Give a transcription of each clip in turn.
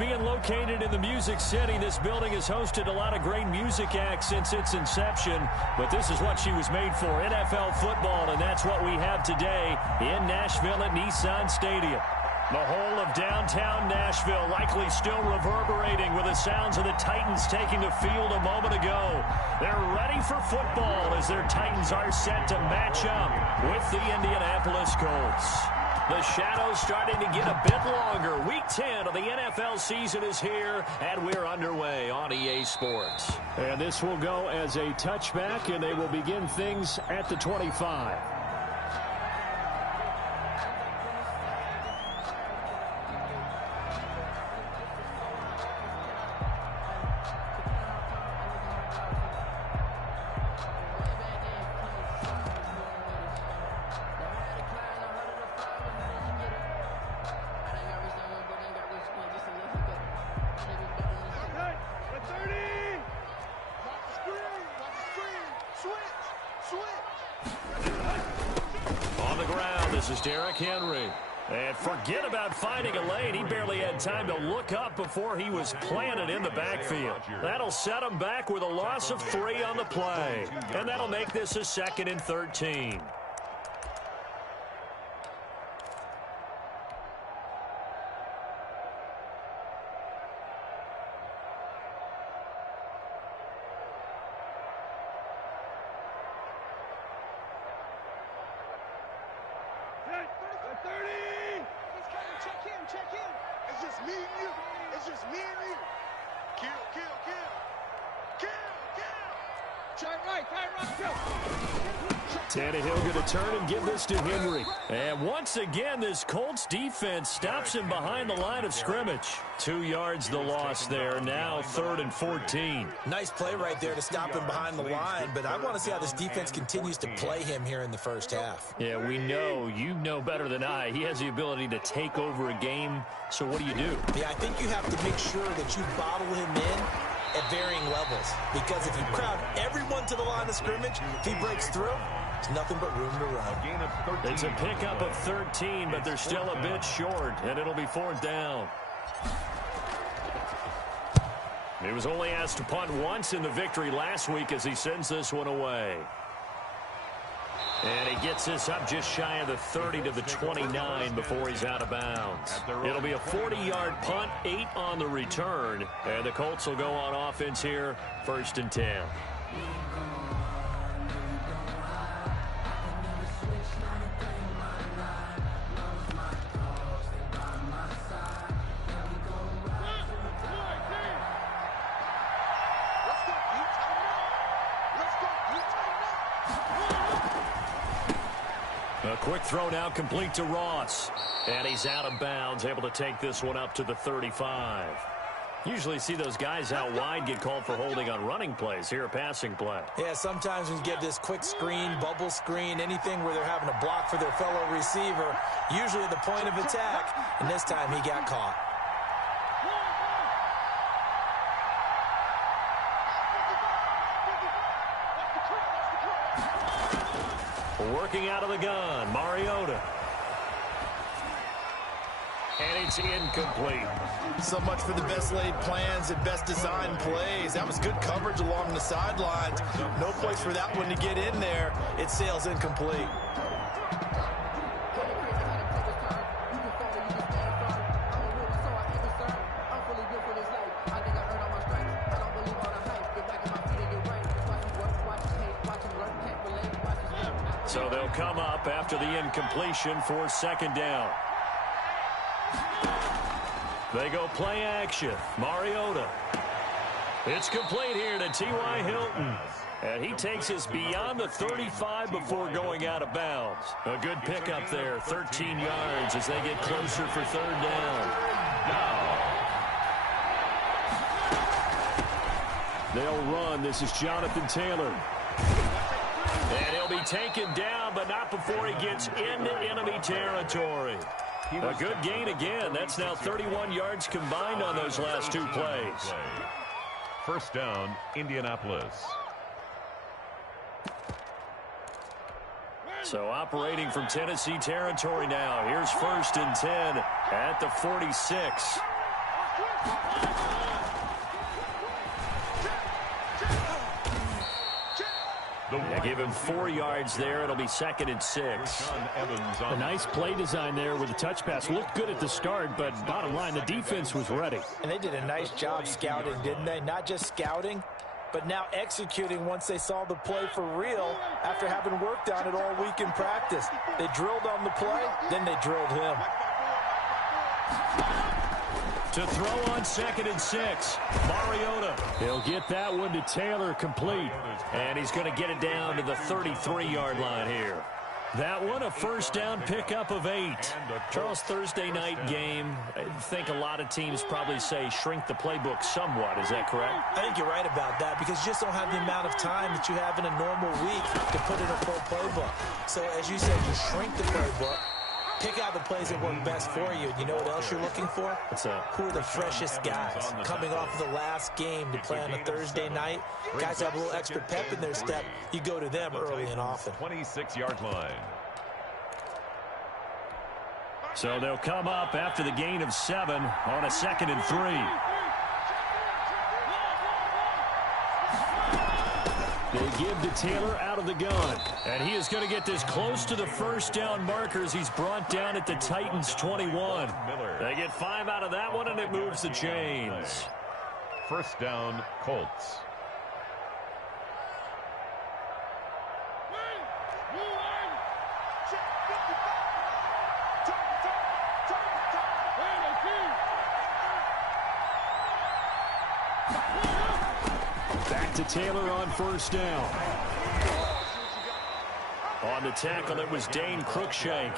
being located in the Music City, this building has hosted a lot of great music acts since its inception, but this is what she was made for, NFL football, and that's what we have today in Nashville at Nissan Stadium. The whole of downtown Nashville likely still reverberating with the sounds of the Titans taking the field a moment ago. They're ready for football as their Titans are set to match up with the Indianapolis Colts. The shadow's starting to get a bit longer. Week 10 of the NFL season is here, and we're underway on EA Sports. And this will go as a touchback, and they will begin things at the 25. And forget about finding a lane. He barely had time to look up before he was planted in the backfield. That'll set him back with a loss of 3 on the play. And that'll make this a 2nd and 13. Tannehill going to turn and give this to Henry. And once again, this Colts defense stops him behind the line of scrimmage. 2 yards the loss there. Now 3rd and 14. Nice play right there to stop him behind the line, but I want to see how this defense continues to play him here in the first half. Yeah, we know, you know better than I, he has the ability to take over a game. So what do you do? Yeah, I think you have to make sure that you bottle him in at varying levels, because if you crowd everyone to the line of scrimmage, if he breaks through, there's nothing but room to run. It's a pickup of 13, but they're still a bit short, and it'll be 4th down. He was only asked to punt once in the victory last week as he sends this one away. And he gets this up just shy of the 30 to the 29 before he's out of bounds. It'll be a 40-yard punt, 8 on the return. And the Colts will go on offense here, 1st and 10. A quick throw now complete to Ross. And he's out of bounds, able to take this one up to the 35. Usually see those guys out wide get called for holding on running plays. Here a passing play. Yeah, sometimes when you get this quick screen, bubble screen, anything where they're having to block for their fellow receiver, usually at the point of attack, and this time he got caught. Working out of the gun, Mariota. And it's incomplete. So much for the best laid plans and best designed plays. That was good coverage along the sidelines. No place for that one to get in there. It sails incomplete. So they'll come up after the incompletion for 2nd down. They go play action. Mariota. It's complete here to T.Y. Hilton. And he takes us beyond the 35 before going out of bounds. A good pickup there, 13 yards as they get closer for 3rd down. They'll run. This is Jonathan Taylor. And he'll be taken down, but not before he gets into enemy territory. A good gain again. That's now 31 yards combined on those last 2 plays. 1st down, Indianapolis. So operating from Tennessee territory now. Here's 1st and 10 at the 46. Yeah, give him 4 yards there. It'll be 2nd and 6. A nice play design there with the touch pass. Looked good at the start, but bottom line, the defense was ready. And they did a nice job scouting, didn't they? Not just scouting, but now executing once they saw the play for real after having worked on it all week in practice. They drilled on the play, then they drilled him. To throw on 2nd and 6. Mariota. He'll get that one to Taylor complete. And he's going to get it down to the 33-yard line here. That one, a first down pickup of 8. Charles, Thursday night game, I think a lot of teams probably say shrink the playbook somewhat. Is that correct? I think you're right about that because you just don't have the amount of time that you have in a normal week to put in a full playbook. So as you said, you shrink the playbook. Pick out the plays that work best for you. You know what else you're looking for? Who are the freshest guys coming off of the last game to play on a Thursday night? Guys have a little extra pep in their step. You go to them early and often. 26-yard line. So they'll come up after the gain of 7 on a 2nd and 3. They give to Taylor out of the gun. And he is going to get this close to the first down markers. He's brought down at the Titans 21. They get 5 out of that one, and it moves the chains. First down, Colts. Back to Taylor on first down. On the tackle, it was Dane Cruikshank.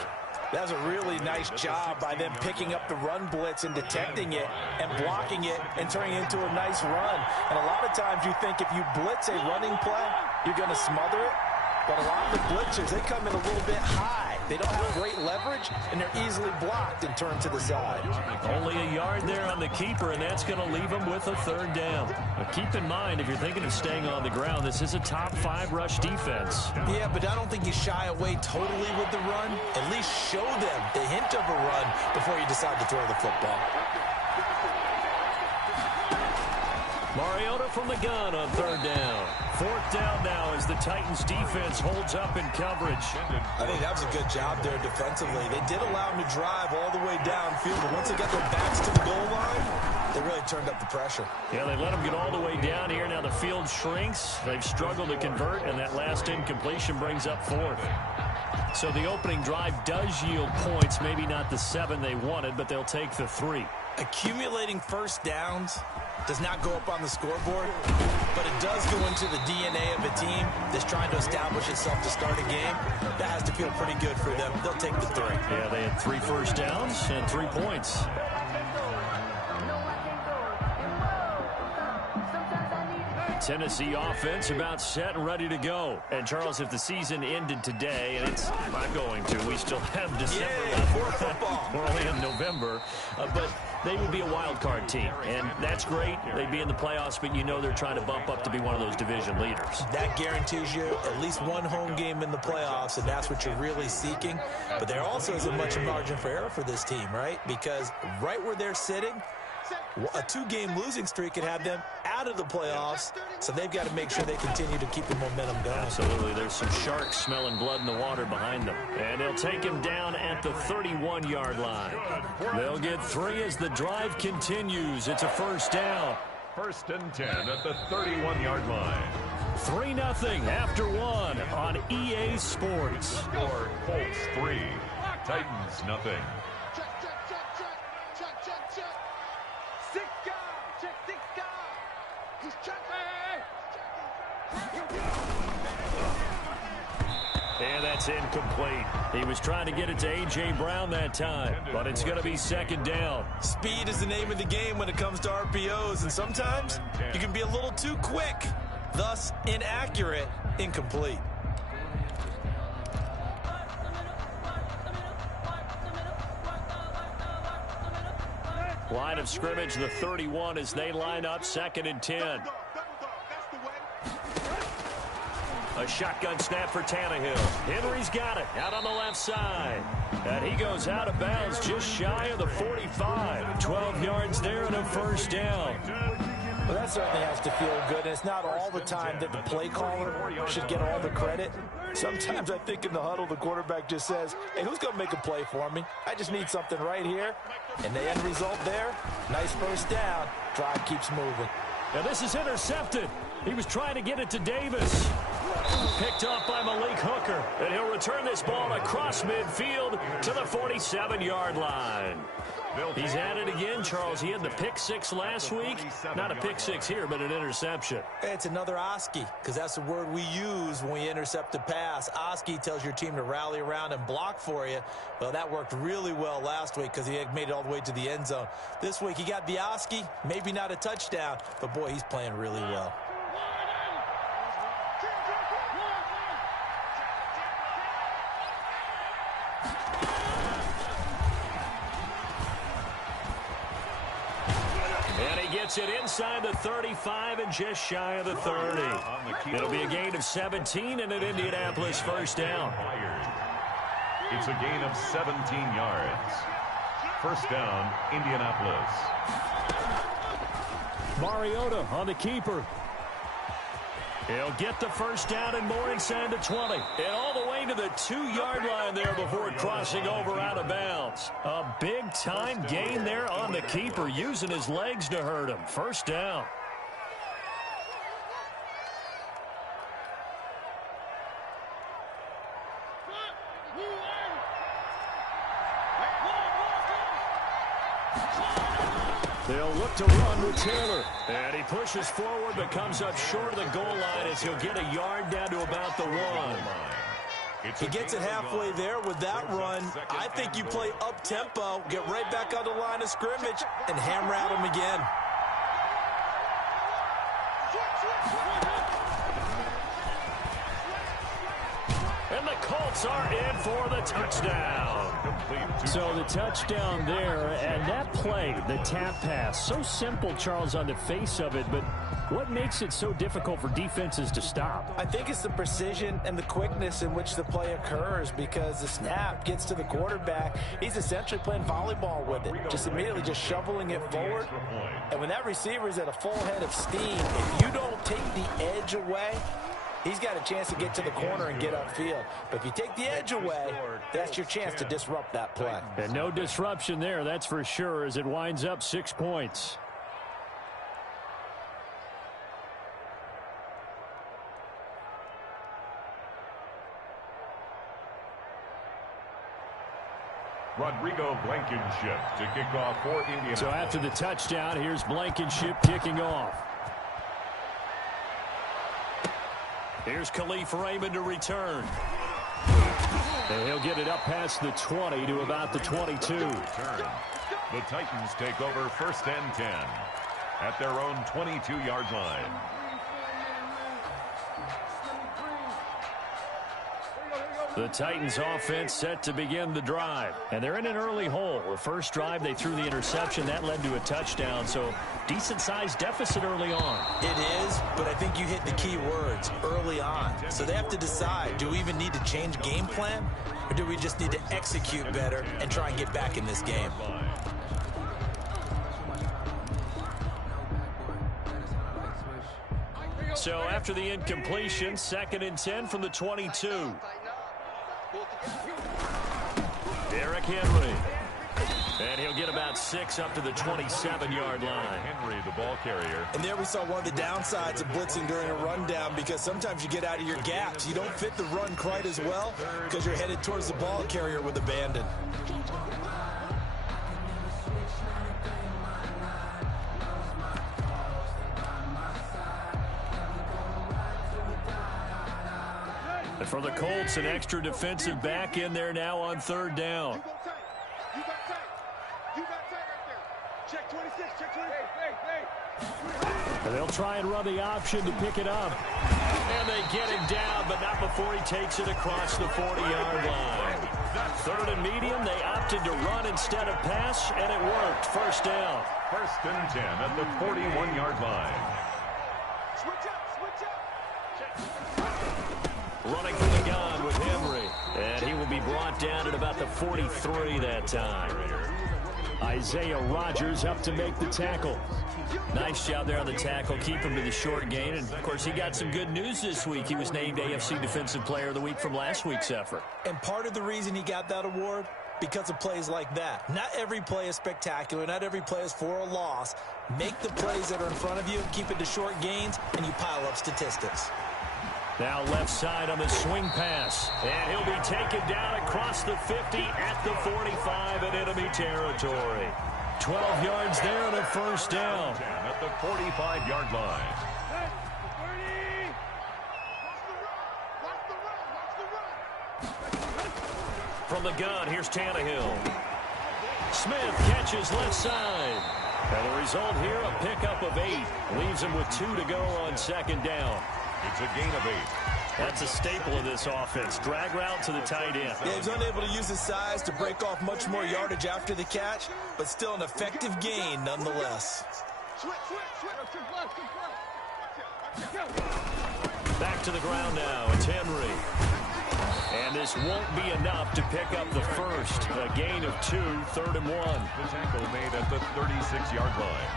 That was a really nice job by them picking up the run blitz and detecting it and blocking it and turning it into a nice run. And a lot of times you think if you blitz a running play, you're going to smother it. But a lot of the blitzers, they come in a little bit high. They don't have great leverage, and they're easily blocked and turned to the side. Only a yard there on the keeper, and that's going to leave them with a 3rd down. But keep in mind, if you're thinking of staying on the ground, this is a top 5 rush defense. Yeah, but I don't think you shy away totally with the run. At least show them the hint of a run before you decide to throw the football. Mariota from the gun on 3rd down. 4th down now as the Titans defense holds up in coverage. I think that was a good job there defensively. They did allow them to drive all the way downfield, but once they got their backs to the goal line, they really turned up the pressure. Yeah, they let them get all the way down here. Now the field shrinks. They've struggled to convert, and that last incompletion brings up 4th. So the opening drive does yield points, maybe not the 7 they wanted, but they'll take the 3. Accumulating first downs does not go up on the scoreboard, but it does go into the DNA of a team that's trying to establish itself to start a game. That has to feel pretty good for them. They'll take the 3. Yeah, they had 3 first downs and 3 points. Tennessee offense about set and ready to go. And, Charles, if the season ended today, and it's not going to, we still have December left. We're only in November. But they would be a wild card team, and that's great. They'd be in the playoffs, but you know they're trying to bump up to be one of those division leaders. That guarantees you at least one home game in the playoffs, and that's what you're really seeking. But there also isn't much margin for error for this team, right? Because right where they're sitting, a 2-game losing streak could have them out of the playoffs, so they've got to make sure they continue to keep the momentum going. Absolutely. There's some sharks smelling blood in the water behind them. And they'll take him down at the 31-yard line. They'll get 3 as the drive continues. It's a first down. 1st and 10 at the 31-yard line. 3-0 after 1 on EA Sports. Score Colts 3, Titans nothing. And that's incomplete. He was trying to get it to A.J. Brown that time, but it's going to be 2nd down. Speed is the name of the game when it comes to RPOs, and sometimes you can be a little too quick, thus inaccurate, incomplete. Line of scrimmage, the 31 as they line up 2nd and 10. A shotgun snap for Tannehill. Henry's got it out on the left side. And he goes out of bounds just shy of the 45. 12 yards there and a first down. Well, that certainly has to feel good. And it's not all the time that the play caller should get all the credit. Sometimes I think in the huddle, the quarterback just says, hey, who's going to make a play for me? I just need something right here. And the end result there, nice first down. Drive keeps moving. Now this is intercepted. He was trying to get it to Davis. Picked off by Malik Hooker. And he'll return this ball across midfield to the 47-yard line. He's at it again, Charles. He had the pick six last week. Not a pick six here, but an interception. It's another Oski, because that's the word we use when we intercept a pass. Oski tells your team to rally around and block for you. Well, that worked really well last week because he had made it all the way to the end zone. This week he got the Oski, maybe not a touchdown, but boy, he's playing really well. Gets it inside the 35 and just shy of the 30. It'll be a gain of 17 and an Indianapolis first down. It's a gain of 17 yards. First down, Indianapolis. Mariota on the keeper. He'll get the first down and more inside the 20. And all the way to the 2-yard line there before crossing over out of bounds. A big-time gain there on the keeper, using his legs to hurt him. First down. They'll look to run with Taylor. And he pushes forward but comes up short of the goal line as he'll get a yard down to about the 1. He gets it halfway there with that run. I think you play up-tempo, get right back on the line of scrimmage, and hammer at him again. And the Colts are in for the touchdown. So the touchdown there, and that play, the tap pass, so simple, Charles, on the face of it, but what makes it so difficult for defenses to stop? I think it's the precision and the quickness in which the play occurs, because the snap gets to the quarterback. He's essentially playing volleyball with it, just immediately just shoveling it forward. And when that receiver is at a full head of steam, if you don't take the edge away, he's got a chance to get to the corner and get upfield. But if you take the edge away, that's your chance to disrupt that play. And no disruption there, that's for sure, as it winds up 6 points. Rodrigo Blankenship to kick off for Indianapolis. So after the touchdown, here's Blankenship kicking off. Here's Khalif Raymond to return. And he'll get it up past the 20 to about the 22. The Titans take over first and 10 at their own 22-yard line. The Titans offense set to begin the drive. And they're in an early hole. The first drive, they threw the interception. That led to a touchdown. So decent-sized deficit early on. It is, but I think you hit the key words, early on. So they have to decide, do we even need to change game plan? Or do we just need to execute better and try and get back in this game? So after the incompletion, 2nd and 10 from the 22. Derrick Henry. And he'll get about 6 up to the 27-yard line. Henry, the ball carrier. And there we saw one of the downsides of blitzing during a rundown, because sometimes you get out of your gaps. You don't fit the run quite as well because you're headed towards the ball carrier with abandon. And for the Colts, an extra defensive back in there now on 3rd down. And they'll try and run the option to pick it up. And they get him down, but not before he takes it across the 40-yard line. 3rd and medium, they opted to run instead of pass, and it worked. First down. First and 10 at the 41-yard line. Running from the gun with Henry. And he will be brought down at about the 43 that time. Isaiah Rodgers up to make the tackle. Nice job there on the tackle. Keep him to the short gain. And, of course, he got some good news this week. He was named AFC Defensive Player of the Week from last week's effort. And part of the reason he got that award, because of plays like that. Not every play is spectacular. Not every play is for a loss. Make the plays that are in front of you, keep it to short gains, and you pile up statistics. Now left side on the swing pass. And he'll be taken down across the 50 at the 45 in enemy territory. 12 yards there and a first down. At the 45-yard line. From the gun, here's Tannehill. Smith catches left side. And the result here, a pickup of 8. Leaves him with 2 to go on second down. It's a gain of 8. That's a staple of this offense. Drag route to the tight end. Yeah, he's unable to use his size to break off much more yardage after the catch, but still an effective gain nonetheless. Back to the ground now. It's Henry. And this won't be enough to pick up the first. A gain of 2, 3rd and 1. The tackle made at the 36-yard line.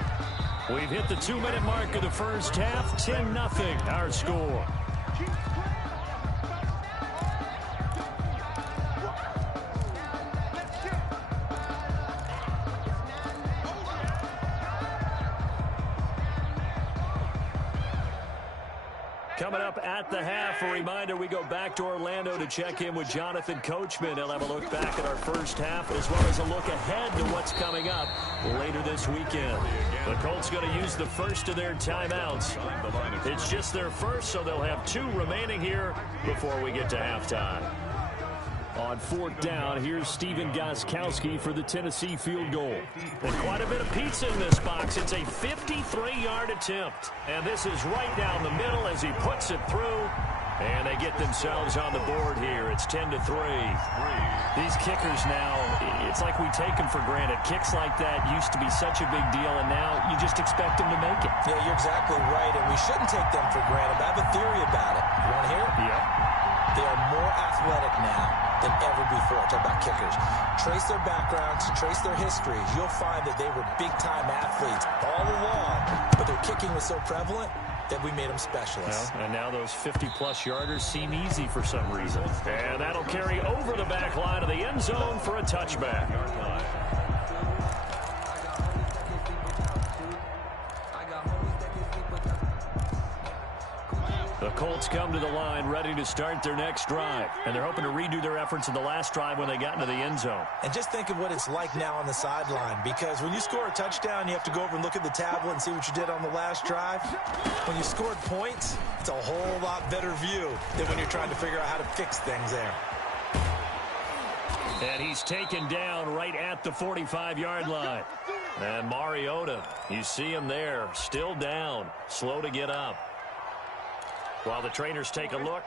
We've hit the 2-minute mark of the first half. 10-0 our score. Coming up at the half, a reminder, we go back to Orlando to check in with Jonathan Coachman. He'll have a look back at our first half as well as a look ahead to what's coming up later this weekend. The Colts going to use the first of their timeouts. It's just their first, so they'll have 2 remaining here before we get to halftime. On 4th down, here's Steven Gostkowski for the Tennessee field goal. And quite a bit of pizza in this box. It's a 53-yard attempt. And this is right down the middle as he puts it through. And they get themselves on the board here. It's 10-3. These kickers now, it's like we take them for granted. Kicks like that used to be such a big deal, and now you just expect them to make it. Yeah, you're exactly right, and we shouldn't take them for granted. But I have a theory about it. You want to hear it? Yep. They are more athletic now than ever before. Talk about kickers. Trace their backgrounds, trace their histories. You'll find that they were big-time athletes all along, but their kicking was so prevalent that we made them specialists. Well, and now those 50-plus yarders seem easy for some reason. And that'll carry over the back line of the end zone for a touchback. The Colts come to the line ready to start their next drive. And they're hoping to redo their efforts in the last drive when they got into the end zone. And just think of what it's like now on the sideline, because when you score a touchdown, you have to go over and look at the tablet and see what you did on the last drive. When you scored points, it's a whole lot better view than when you're trying to figure out how to fix things there. And he's taken down right at the 45-yard line. And Mariota, you see him there, still down, slow to get up. While the trainers take a look,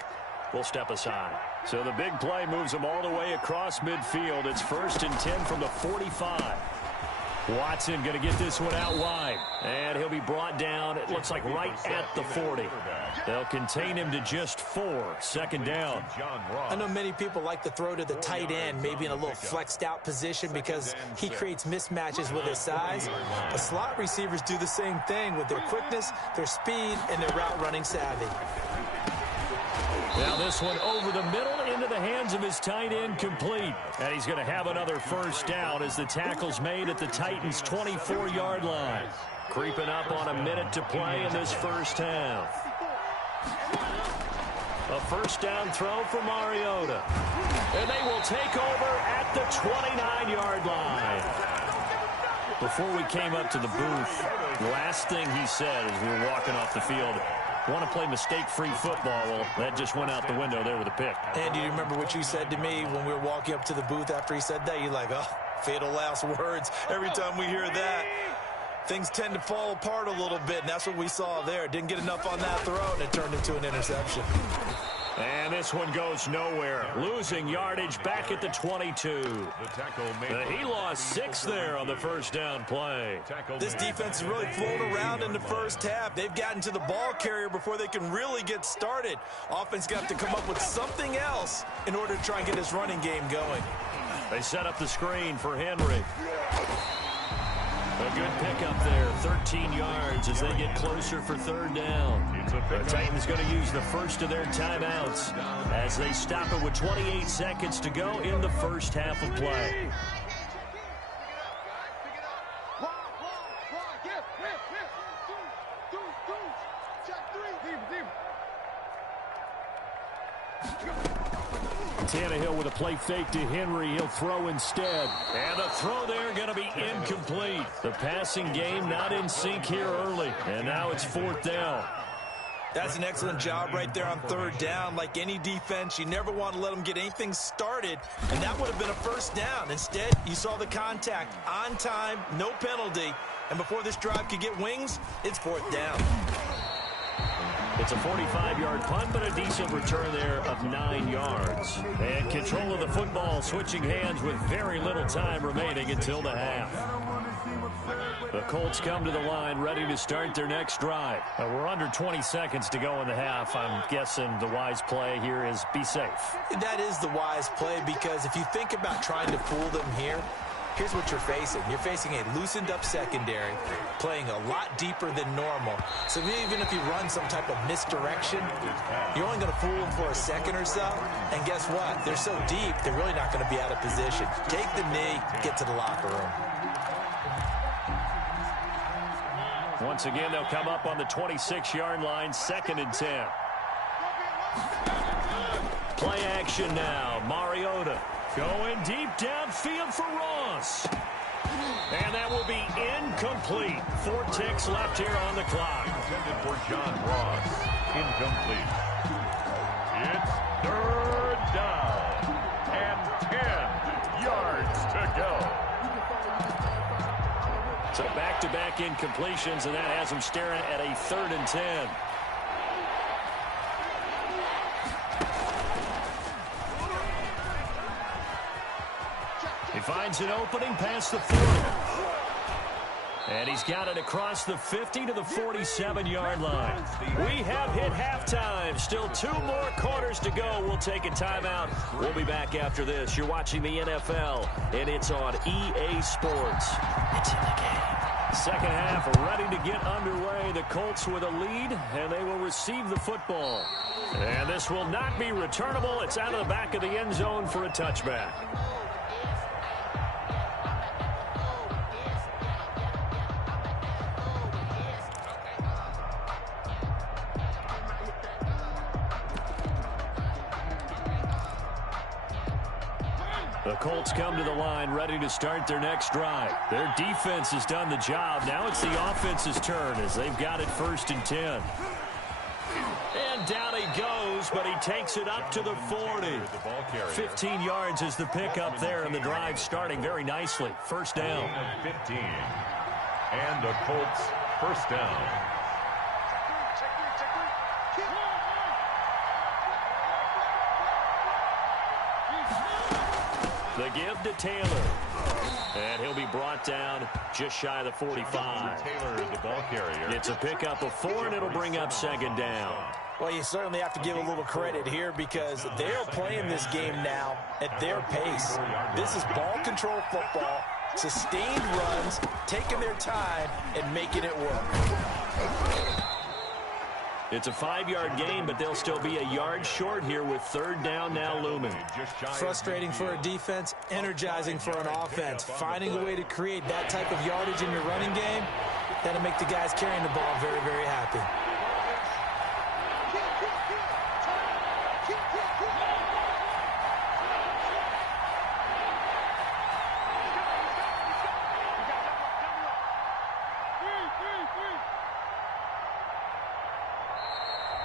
we'll step aside. So the big play moves them all the way across midfield. It's 1st and 10 from the 45. Watson going to get this one out wide. And he'll be brought down, it looks like right at the 40. They'll contain him to just 4. 2nd down. I know many people like to throw to the tight end, maybe in a little flexed out position because he creates mismatches with his size. But slot receivers do the same thing with their quickness, their speed, and their route running savvy. Now this one over the middle into the hands of his tight end, complete. And he's going to have another first down as the tackle's made at the Titans' 24-yard line. Creeping up on a minute to play in this first half. A first down throw for Mariota. And they will take over at the 29-yard line. Before we came up to the booth, the last thing he said as we were walking off the field, want to play mistake-free football. Well, that just went out the window there with a pick. And do you remember what you said to me when we were walking up to the booth after he said that? You're like, oh, fatal last words. Every time we hear that, things tend to fall apart a little bit, and that's what we saw there. Didn't get enough on that throw, and it turned into an interception. And this one goes nowhere. Losing yardage back at the 22. He lost 6 there on the first down play. This defense has really flown around in the first half. They've gotten to the ball carrier before they can really get started. Offense got to come up with something else in order to try and get this running game going. They set up the screen for Henry. A good pickup there, 13 yards as they get closer for third down. The Titans going to use the first of their timeouts as they stop it with 28 seconds to go in the first half of play. Tannehill with a play fake to Henry. He'll throw instead. And the throw there going to be incomplete. The passing game not in sync here early. And now it's 4th down. That's an excellent job right there on 3rd down. Like any defense, you never want to let them get anything started. And that would have been a first down. Instead, you saw the contact on time, no penalty. And before this drive could get wings, it's 4th down. It's a 45-yard punt, but a decent return there of 9 yards. And control of the football switching hands with very little time remaining until the half. The Colts come to the line ready to start their next drive. We're under 20 seconds to go in the half. I'm guessing the wise play here is be safe. That is the wise play because if you think about trying to fool them here, here's what you're facing. You're facing a loosened-up secondary, playing a lot deeper than normal. So even if you run some type of misdirection, you're only going to fool them for a second or so. And guess what? They're so deep, they're really not going to be out of position. Take the knee, get to the locker room. Once again, they'll come up on the 26-yard line, 2nd and 10. Play action now. Mariota going deep downfield for Ross. And that will be incomplete. 4 ticks left here on the clock. Intended for John Ross. Incomplete. It's 3rd down and 10 yards to go. So back-to-back incompletions, and that has him staring at a 3rd and 10. He finds an opening past the 40. And he's got it across the 50 to the 47-yard line. We have hit halftime. Still 2 more quarters to go. We'll take a timeout. We'll be back after this. You're watching the NFL, and it's on EA Sports. It's in the game. Second half ready to get underway. The Colts with a lead, and they will receive the football. And this will not be returnable. It's out of the back of the end zone for a touchback. The Colts come to the line ready to start their next drive. Their defense has done the job. Now it's the offense's turn as they've got it 1st and 10. And down he goes, but he takes it up to the 40. 15 yards is the pickup there, and the drive starting very nicely. 1st down. 15. And the Colts 1st down. The give to Taylor. And he'll be brought down just shy of the 45. Taylor is the ball carrier. It's a pickup of 4, and it'll bring up 2nd down. Well, you certainly have to give a little credit here because they're playing this game now at their pace. This is ball control football, sustained runs, taking their time, and making it work. It's a 5-yard gain, but they'll still be a yard short here with 3rd down now looming. Frustrating for a defense, energizing for an offense. Finding a way to create that type of yardage in your running game, that'll make the guys carrying the ball very, very happy.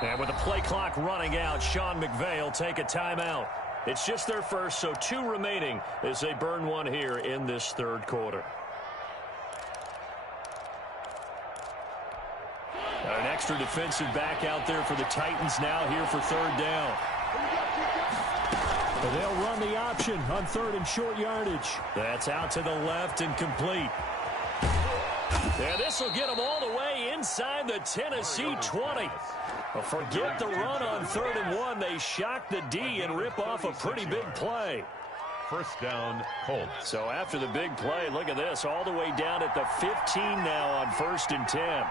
And with the play clock running out, Sean McVay will take a timeout. It's just their first, so 2 remaining as they burn one here in this 3rd quarter. An extra defensive back out there for the Titans now here for 3rd down. They'll run the option on 3rd and short yardage. That's out to the left and complete. And this will get them all the way inside the Tennessee 20. Well, forget the run on 3rd and 1. They shock the D and rip off a pretty big play. First down, Colts. So after the big play, look at this, all the way down at the 15 now on 1st and 10.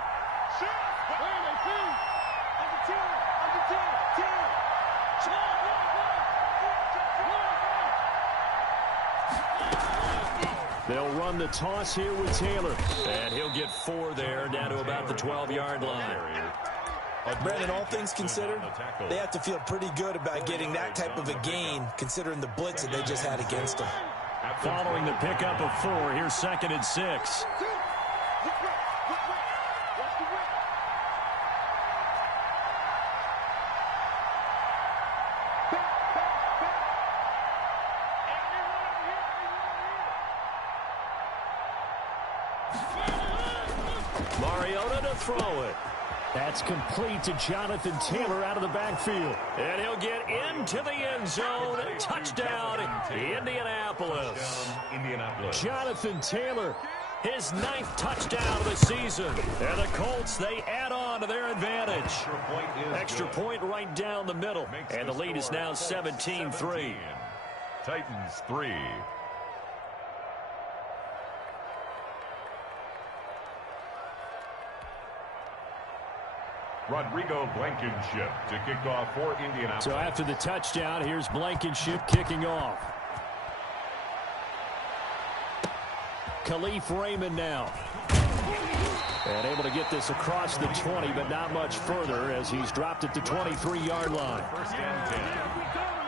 They'll run the toss here with Taylor. And he'll get 4 there, down to about the 12-yard line. Brandon, all things considered, they have to feel pretty good about getting that type of a gain, considering the blitz that they just had against them. Following the pickup of 4, here's 2nd and 6. Mariota to throw it. That's complete to Jonathan Taylor out of the backfield. And he'll get into the end zone. Touchdown, Indianapolis. Jonathan Taylor, his 9th touchdown of the season. And the Colts, they add on to their advantage. Extra point right down the middle. And the lead is now 17-3. Titans 3. Rodrigo Blankenship to kick off for Indianapolis. So after the touchdown, here's Blankenship kicking off. Khalif Raymond now. And able to get this across the 20, but not much further as he's dropped at the 23-yard line. First and 10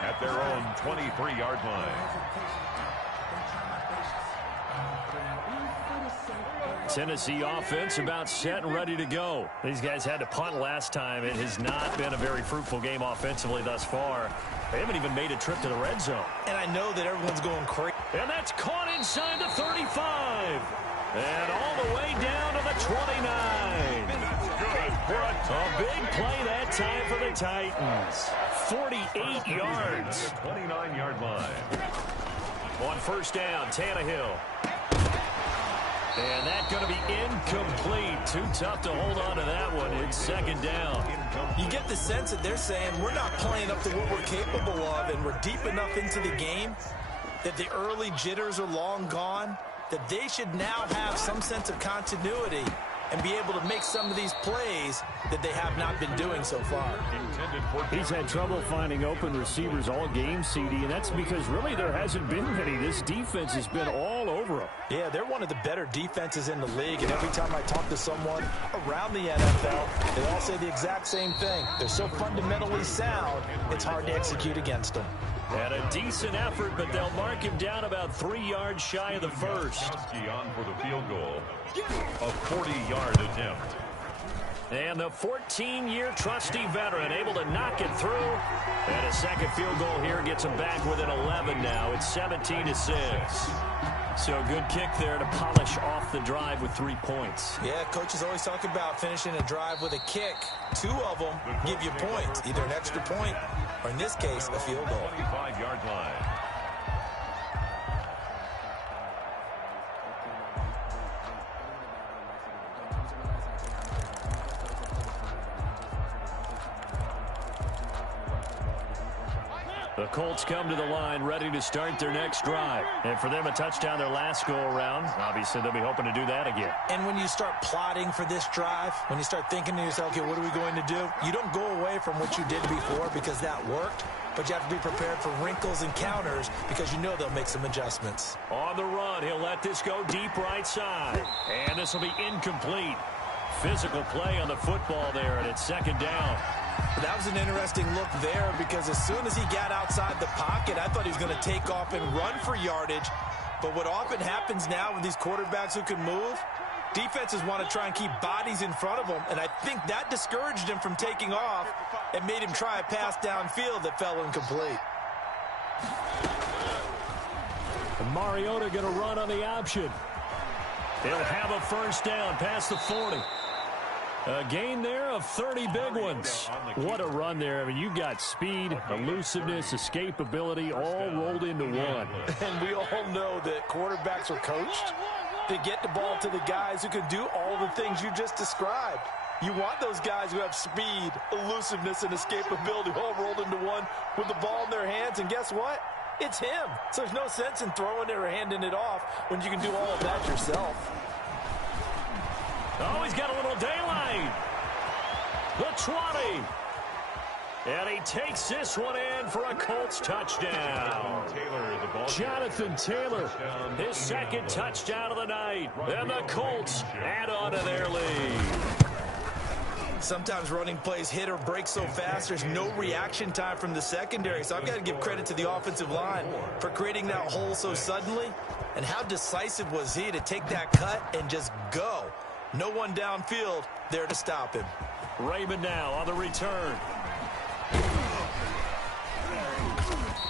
at their own 23-yard line. Tennessee offense about set and ready to go. These guys had to punt last time. It has not been a very fruitful game offensively thus far. They haven't even made a trip to the red zone. And I know that everyone's going crazy. And that's caught inside the 35. And all the way down to the 29. A big play that time for the Titans. 48 yards. 29-yard line. On first down, Tannehill. And that's going to be incomplete. Too tough to hold on to that one. It's second down. You get the sense that they're saying we're not playing up to what we're capable of, and we're deep enough into the game that the early jitters are long gone, that they should now have some sense of continuity and be able to make some of these plays that they have not been doing so far. He's had trouble finding open receivers all game, CD, and that's because really there hasn't been many. This defense has been all over them. Yeah, they're one of the better defenses in the league, and every time I talk to someone around the NFL, they all say the exact same thing. They're so fundamentally sound, it's hard to execute against them. And a decent effort, but they'll mark him down about 3 yards shy of the first. On for the field goal, a 40-yard attempt. And the 14-year trusty veteran able to knock it through. And a second field goal here gets him back within 11 now. It's 17-6. So a good kick there to polish off the drive with 3 points. Yeah, coaches always talk about finishing a drive with a kick. 2 of them give you points, either an extra point or, in this case, a field goal. 25-yard line. The Colts come to the line ready to start their next drive. And for them, a touchdown their last go-around. Obviously, they'll be hoping to do that again. And when you start plotting for this drive, when you start thinking to yourself, okay, what are we going to do? You don't go away from what you did before because that worked, but you have to be prepared for wrinkles and counters because you know they'll make some adjustments. On the run, he'll let this go deep right side. And this will be incomplete. Physical play on the football there, and it's second down. That was an interesting look there because as soon as he got outside the pocket, I thought he was going to take off and run for yardage. But what often happens now with these quarterbacks who can move, defenses want to try and keep bodies in front of them, and I think that discouraged him from taking off and made him try a pass downfield that fell incomplete. And Mariota going to run on the option. He'll have a first down past the 40. A gain there of 30 big ones. What a run there. I mean, you got speed, elusiveness, escapability all rolled into one. And we all know that quarterbacks are coached to get the ball to the guys who can do all the things you just described. You want those guys who have speed, elusiveness, and escapability all rolled into one with the ball in their hands. And guess what? It's him. So there's no sense in throwing it or handing it off when you can do all of that yourself. Oh, he's got a little daylight. The 20. And he takes this one in for a Colts touchdown. Jonathan Taylor, his second touchdown of the night. And the Colts add on to their lead. Sometimes running plays hit or break so fast, there's no reaction time from the secondary. So I've got to give credit to the offensive line for creating that hole so suddenly. And how decisive was he to take that cut and just go? No one downfield there to stop him. Raymond now on the return.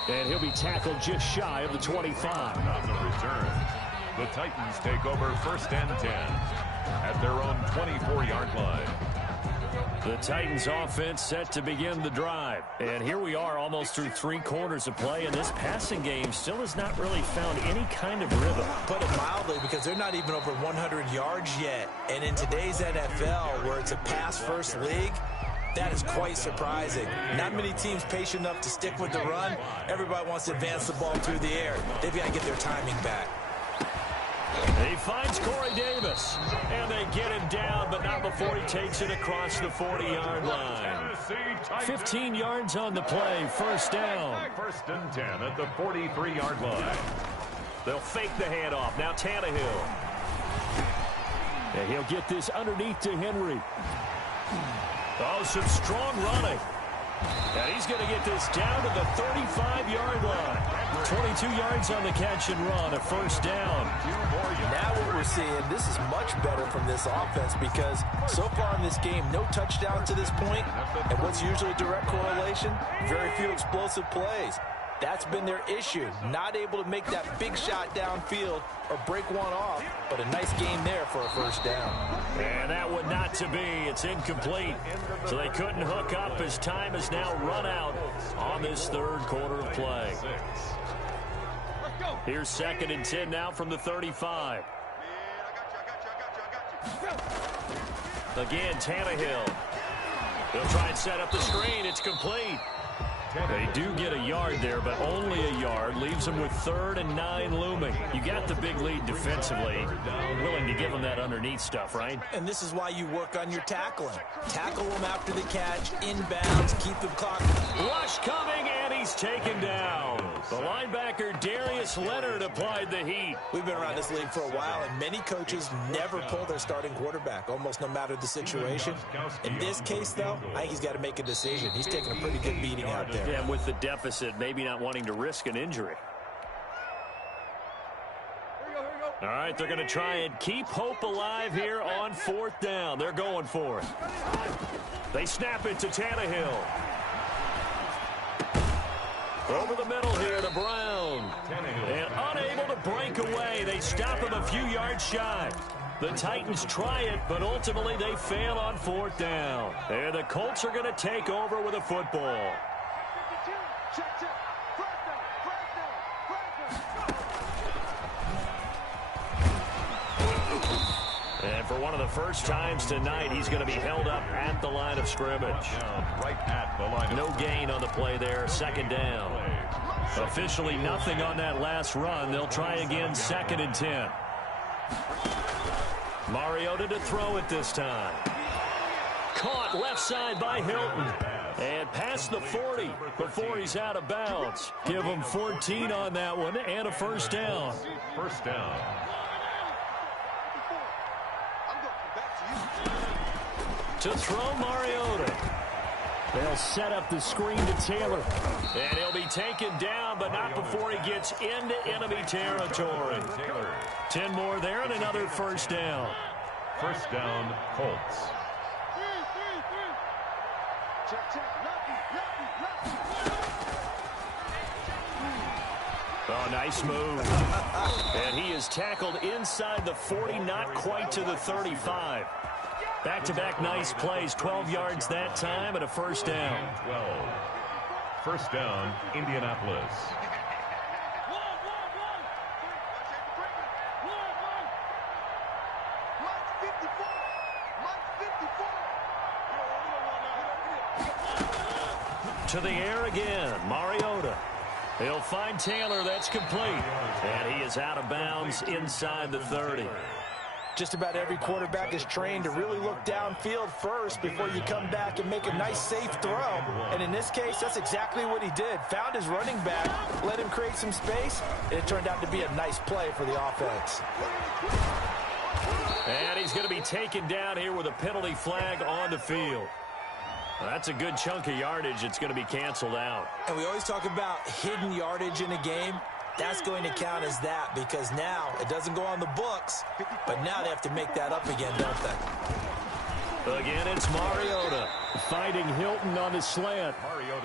And he'll be tackled just shy of the 25. On the return, the Titans take over 1st and 10 at their own 24-yard line. The Titans offense set to begin the drive. And here we are almost through 3 quarters of play, and this passing game still has not really found any kind of rhythm. Put it mildly, because they're not even over 100 yards yet. And in today's NFL, where it's a pass-first league, that is quite surprising. Not many teams patient enough to stick with the run. Everybody wants to advance the ball through the air. They've got to get their timing back. He finds Corey Davis, and they get him down, but not before he takes it across the 40-yard line. 15 yards on the play, 1st down. 1st and 10 at the 43-yard line. They'll fake the handoff. Now Tannehill. And he'll get this underneath to Henry. Oh, some strong running. And he's going to get this down to the 35-yard line. 22 yards on the catch and run, a 1st down. Now what we're seeing, this is much better from this offense, because so far in this game, no touchdowns to this point. And what's usually a direct correlation? Very few explosive plays. That's been their issue. Not able to make that big shot downfield or break one off, but a nice game there for a 1st down. And that one not to be. It's incomplete. So they couldn't hook up as time has now run out on this 3rd quarter of play. Here's 2nd and 10 now from the 35. Again, Tannehill. They'll try and set up the screen. It's complete. They do get a yard there, but only a yard. Leaves them with 3rd and 9 looming. You got the big lead defensively. Willing to give them that underneath stuff, right? And this is why you work on your tackling. Tackle them after the catch, inbounds, keep them clock. Rush coming, and he's taken down. The linebacker, Darius Leonard, applied the heat. We've been around this league for a while, and many coaches never pull their starting quarterback, almost no matter the situation. In this case, though, I think he's got to make a decision. He's taking a pretty good beating out there. Yeah, and with the deficit, maybe not wanting to risk an injury. All right, they're going to try and keep hope alive here on 4th down. They're going for it. They snap it to Tannehill. Over the middle here to Brown. And unable to break away. They stop him a few yards shy. The Titans try it, but ultimately they fail on 4th down. And the Colts are going to take over with a football. And for one of the first times tonight, he's going to be held up at the line of scrimmage. Right at the line. No gain on the play there, 2nd down. Officially nothing on that last run. They'll try again, 2nd and 10. Mariota to throw it this time. Caught left side by Hilton. And past the 40 before he's out of bounds. Give him 14 on that one and a 1st down. 1st down. To throw Mariota. They'll set up the screen to Taylor. And he'll be taken down, but not before he gets into enemy territory. 10 more there and another 1st down. 1st down, Colts. Oh, nice move. And he is tackled inside the 40, not quite to the 35. Back-to-back nice plays, 12 yards that time and a first down. 12. First down, Indianapolis. To the air again, Mariota. He'll find Taylor. That's complete. And he is out of bounds inside the 30. Just about every quarterback is trained to really look downfield first before you come back and make a nice, safe throw. And in this case, that's exactly what he did. Found his running back, let him create some space, and it turned out to be a nice play for the offense. And he's going to be taken down here with a penalty flag on the field. Well, that's a good chunk of yardage. It's going to be canceled out. And we always talk about hidden yardage in a game. That's going to count as that because now it doesn't go on the books, but now they have to make that up again, don't they? Again, it's Mariota fighting Hilton on the slant.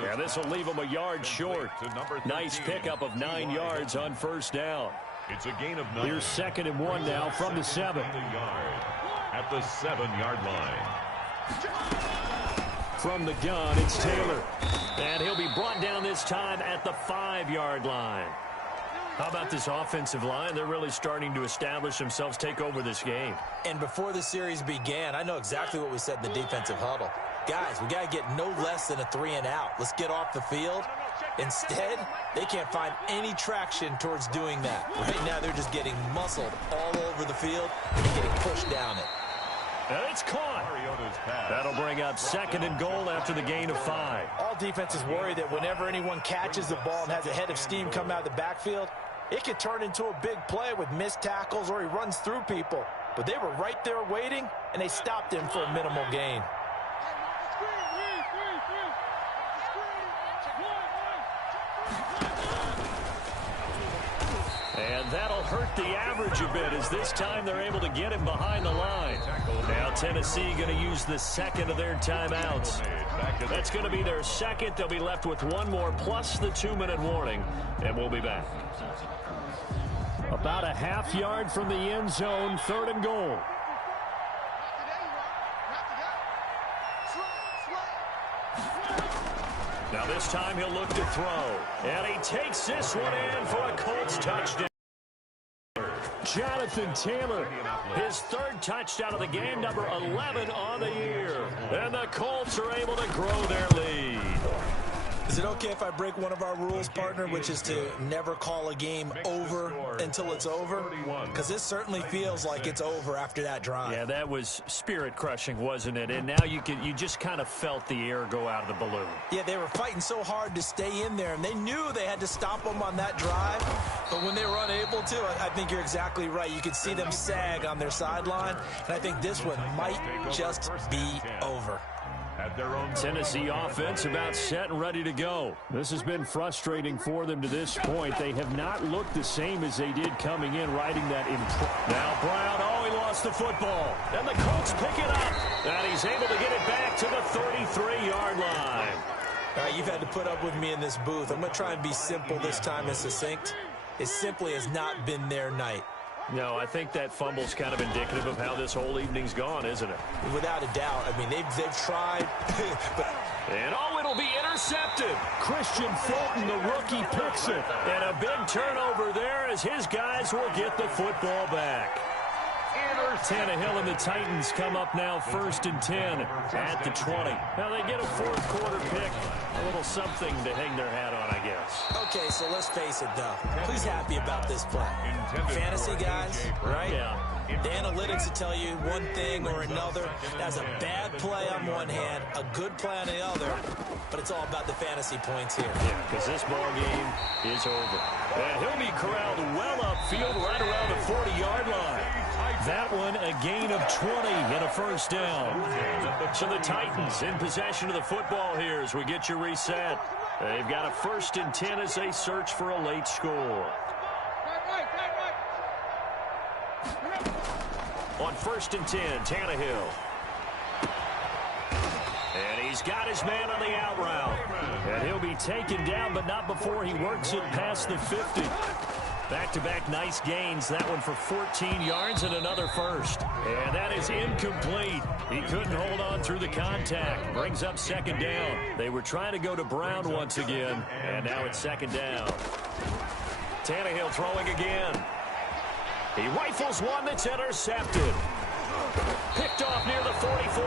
Yeah, this will leave him a yard short. Nice pickup of 9 yards on first down. It's a gain of 9. Here's 2nd and 1 now from the 7. At the 7-yard line. From the gun, it's Taylor. And he'll be brought down this time at the 5-yard line. How about this offensive line? They're really starting to establish themselves, take over this game. And before the series began, I know exactly what we said in the defensive huddle. Guys, we got to get no less than a 3-and-out. Let's get off the field. Instead, they can't find any traction towards doing that. Right now, they're just getting muscled all over the field and getting pushed down it. And it's caught. That'll bring up 2nd and goal after the gain of 5. All defenses worry that whenever anyone catches the ball and has a head of steam come out of the backfield, it could turn into a big play with missed tackles or he runs through people. But they were right there waiting, and they stopped him for a minimal gain. And that'll hurt the average a bit as this time they're able to get him behind the line. Now Tennessee going to use the 2nd of their timeouts. That's going to be their 2nd. They'll be left with 1 more plus the 2-minute warning. And we'll be back. About a half yard from the end zone, 3rd and goal. Now this time he'll look to throw. And he takes this one in for a Colts touchdown. Jonathan Taylor, his 3rd touchdown of the game, number 11 on the year. And the Colts are able to grow their lead. Is it okay if I break one of our rules, partner, which is to never call a game over until it's over? Because this certainly feels like it's over after that drive. Yeah, that was spirit-crushing, wasn't it? And now you just kind of felt the air go out of the balloon. Yeah, they were fighting so hard to stay in there, and they knew they had to stop them on that drive. But when they were unable to, I think you're exactly right. You could see them sag on their sideline, and I think this one might just be over. Tennessee offense about set and ready to go. This has been frustrating for them to this point. They have not looked the same as they did coming in, riding that in. Now Brown, he lost the football. And the Colts pick it up. And he's able to get it back to the 33-yard line. All right, you've had to put up with me in this booth. I'm going to try and be simple this time and succinct. It simply has not been their night. No, I think that fumble's kind of indicative of how this whole evening's gone, isn't it? Without a doubt. I mean, they've tried. And it'll be intercepted. Christian Fulton, the rookie, picks it. And a big turnover there as his guys will get the football back. Tannehill and the Titans come up now 1st and 10 at the 20. Now they get a 4th quarter pick. A little something to hang their hat on, I guess. Okay, so let's face it, though. Who's happy about this play? Fantasy guys, right? Yeah. The analytics will tell you one thing or another. That's a bad play on one hand, a good play on the other, but it's all about the fantasy points here. Yeah, because this ball game is over. And he'll be corralled well upfield right around the 40-yard line. That one a gain of 20 and a first down. So the Titans in possession of the football here as we get you reset. They've got a 1st and 10 as they search for a late score. On 1st and 10, Tannehill. And he's got his man on the out route. And he'll be taken down, but not before he works it past the 50. Back-to-back nice gains. That one for 14 yards and another first. And that is incomplete. He couldn't hold on through the contact. Brings up second down. They were trying to go to Brown once again, and now it's second down. Tannehill throwing again. He rifles one that's intercepted. Picked off near the 44.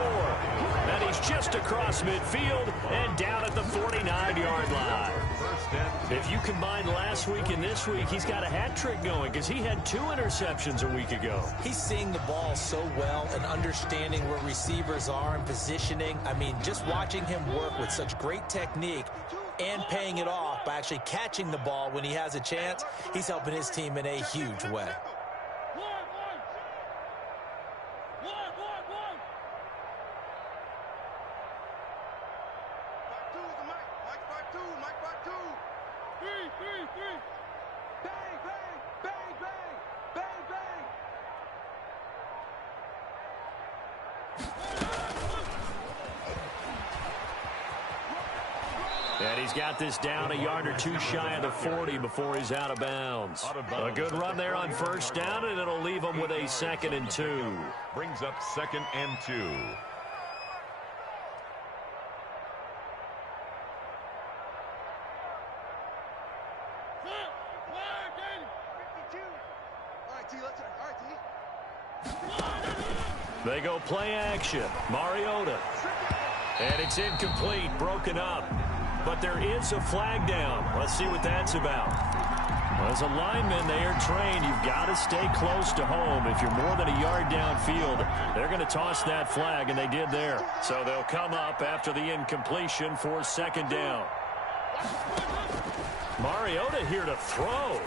And he's just across midfield and down at the 49-yard line. If you combine last week and this week, he's got a hat trick going because he had 2 interceptions a week ago. He's seeing the ball so well and understanding where receivers are and positioning. I mean, just watching him work with such great technique and paying it off by actually catching the ball when he has a chance, he's helping his team in a huge way. And he's got this down a yard or 2 shy of the 40 before he's out of bounds. A good run there on first down, and it'll leave him with a 2nd and 2. Brings up 2nd and 2. They go play action. Mariota. And it's incomplete, broken up. But there is a flag down. Let's see what that's about. Well, as a lineman, they are trained. You've got to stay close to home. If you're more than a yard downfield, they're going to toss that flag, and they did there. So they'll come up after the incompletion for 2nd down. Mariota here to throw.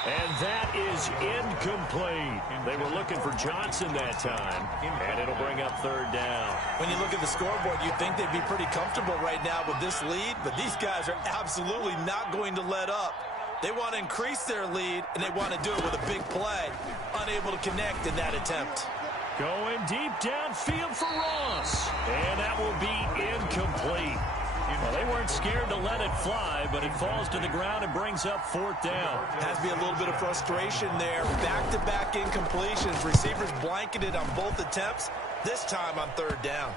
And that is incomplete. They were looking for Johnson that time, and it'll bring up 3rd down. When you look at the scoreboard, you'd think they'd be pretty comfortable right now with this lead, but these guys are absolutely not going to let up. They want to increase their lead, and they want to do it with a big play. Unable to connect in that attempt. Going deep downfield for Ross, and that will be incomplete. Well, they weren't scared to let it fly, but it falls to the ground and brings up 4th down. Has to be a little bit of frustration there. Back-to-back incompletions. Receivers blanketed on both attempts, this time on 3rd down.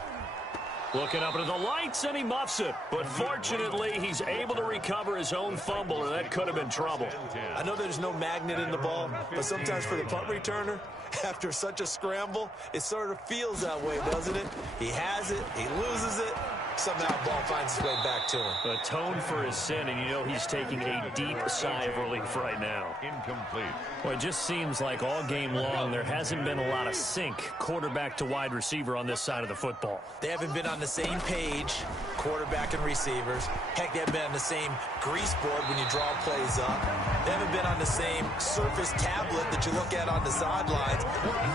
Looking up into the lights, and he muffs it. But fortunately, he's able to recover his own fumble, or that could have been trouble. I know there's no magnet in the ball, but sometimes for the punt returner, after such a scramble, it sort of feels that way, doesn't it? He has it, he loses it. Somehow the ball finds its way back to him. Atone for his sin, and you know he's taking a deep sigh of relief right now. Incomplete. Well, it just seems like all game long there hasn't been a lot of sync quarterback to wide receiver on this side of the football. They haven't been on the same page, quarterback and receivers. Heck, they haven't been on the same grease board when you draw plays up. They haven't been on the same surface tablet that you look at on the sidelines.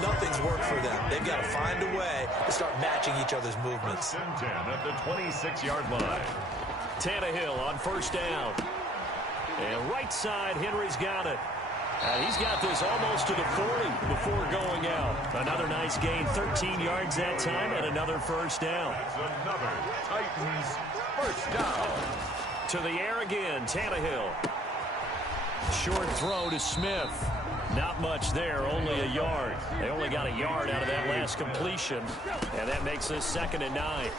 Nothing's worked for them. They've got to find a way to start matching each other's movements. 1st and 10 at the 26-yard line. Tannehill on 1st down. And right side, Henry's got it. And he's got this almost to the 40 before going out. Another nice gain, 13 yards that time, and another 1st down. That's another Titans 1st down. To the air again, Tannehill. Short throw to Smith. Not much there, only a yard. They only got a yard out of that last completion, and that makes this 2nd and 9.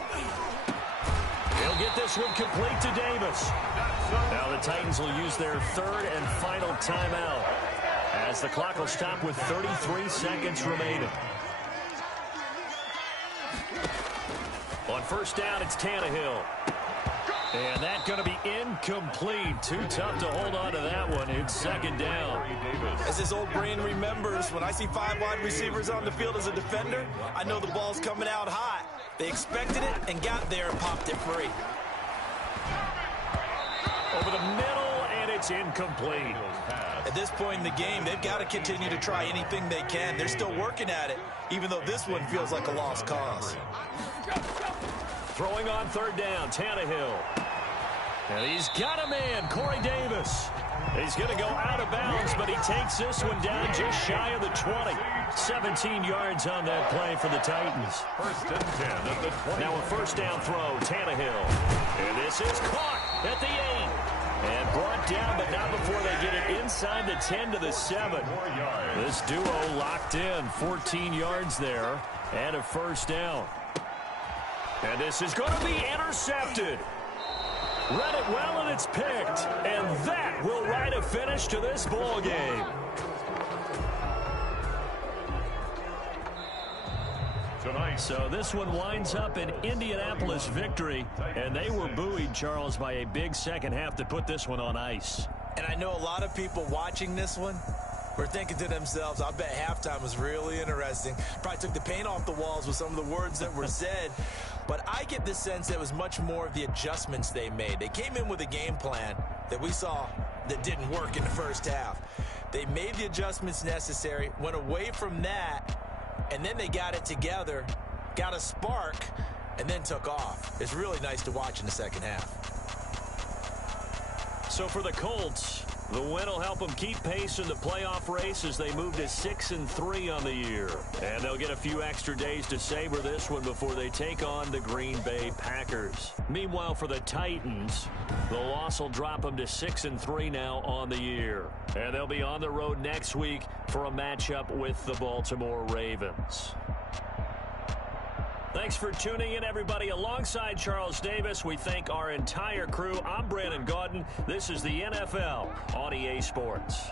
He'll get this one complete to Davis. Now the Titans will use their 3rd and final timeout as the clock will stop with 33 seconds remaining. On 1st down, it's Tannehill. And that's going to be incomplete. Too tough to hold on to that one. It's 2nd down. As his old brain remembers, when I see 5 wide receivers on the field as a defender, I know the ball's coming out hot. They expected it and got there and popped it free. Over the middle, and it's incomplete. At this point in the game, they've got to continue to try anything they can. They're still working at it, even though this one feels like a lost cause. Throwing on 3rd down, Tannehill. And he's got a man, Corey Davis. He's going to go out of bounds, but he takes this one down just shy of the 20. 17 yards on that play for the Titans. 1st and 10 at the 20. Now a 1st down throw, Tannehill. And this is caught at the 8. And brought down, but not before they get it inside the 10 to the 7. This duo locked in, 14 yards there, and a first down. And this is going to be intercepted. Read it well, and it's picked. And that will write a finish to this ball game. So this one winds up an Indianapolis victory, and they were buoyed, Charles, by a big second half to put this one on ice. And I know a lot of people watching this one were thinking to themselves, I bet halftime was really interesting. Probably took the paint off the walls with some of the words that were said. But I get the sense that it was much more of the adjustments they made. They came in with a game plan that we saw that didn't work in the first half. They made the adjustments necessary, went away from that, and then they got it together, got a spark, and then took off. It's really nice to watch in the second half. So for the Colts, the win will help them keep pace in the playoff race as they move to 6-3 on the year. And they'll get a few extra days to savor this one before they take on the Green Bay Packers. Meanwhile, for the Titans, the loss will drop them to 6-3 now on the year. And they'll be on the road next week for a matchup with the Baltimore Ravens. Thanks for tuning in, everybody. Alongside Charles Davis, we thank our entire crew. I'm Brandon Gaudin. This is the NFL on EA Sports.